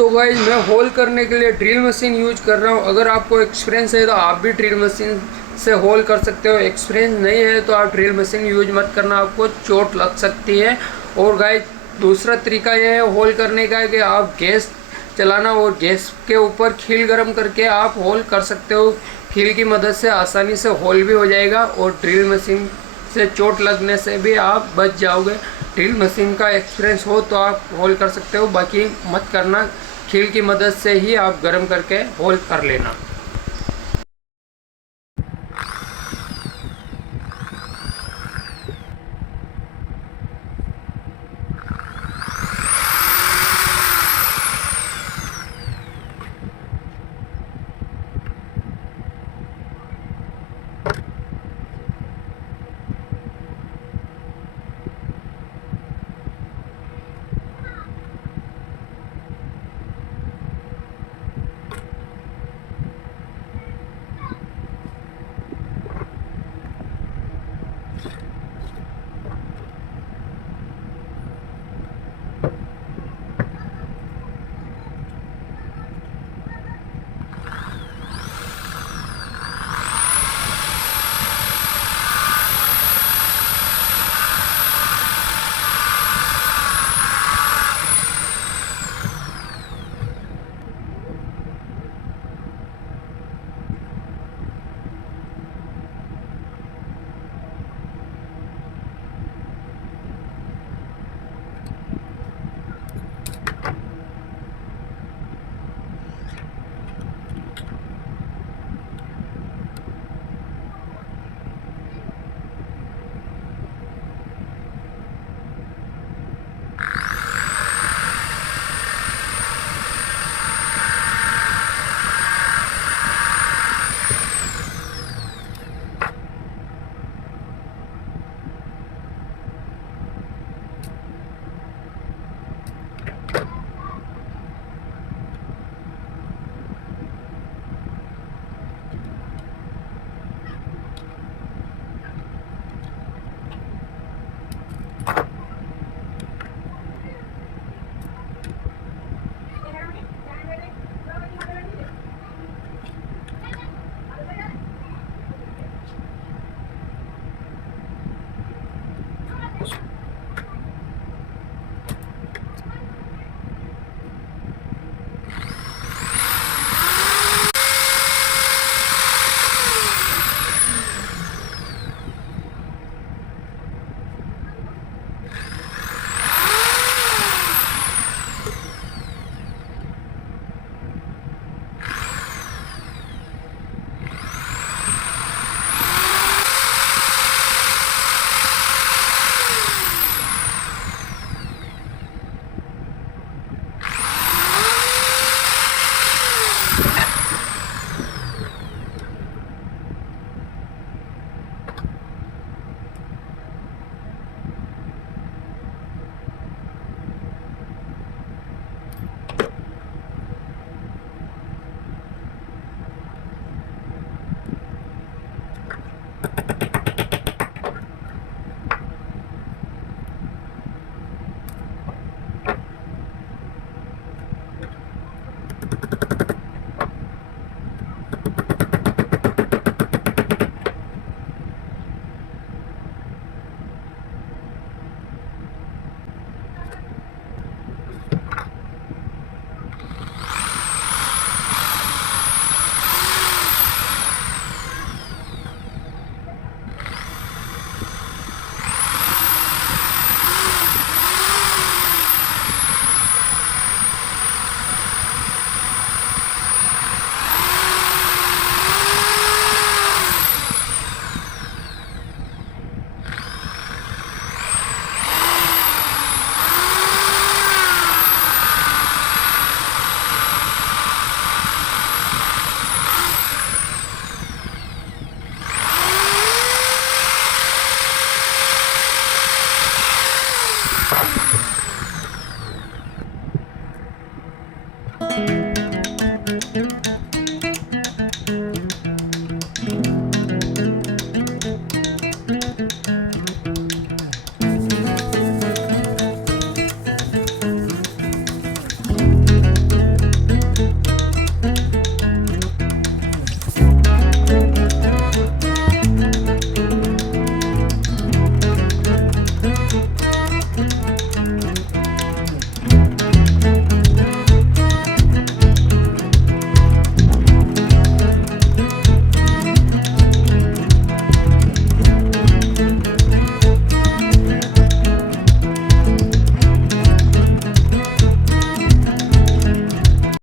तो गाइज मैं होल करने के लिए ड्रिल मशीन यूज कर रहा हूँ। अगर आपको एक्सपीरियंस है तो आप भी ड्रिल मशीन से होल कर सकते हो। एक्सपीरियंस नहीं है तो आप ड्रिल मशीन यूज मत करना, आपको चोट लग सकती है। और गाइज दूसरा तरीका यह है होल करने का कि आप गैस चलाना और गैस के ऊपर खील गर्म करके आप होल कर सकते हो। खील की मदद से आसानी से होल भी हो जाएगा और ड्रिल मशीन से चोट लगने से भी आप बच जाओगे। ड्रिल मशीन का एक्सपीरियंस हो तो आप होल कर सकते हो, बाकी मत करना। खील की मदद से ही आप गर्म करके होल कर लेना।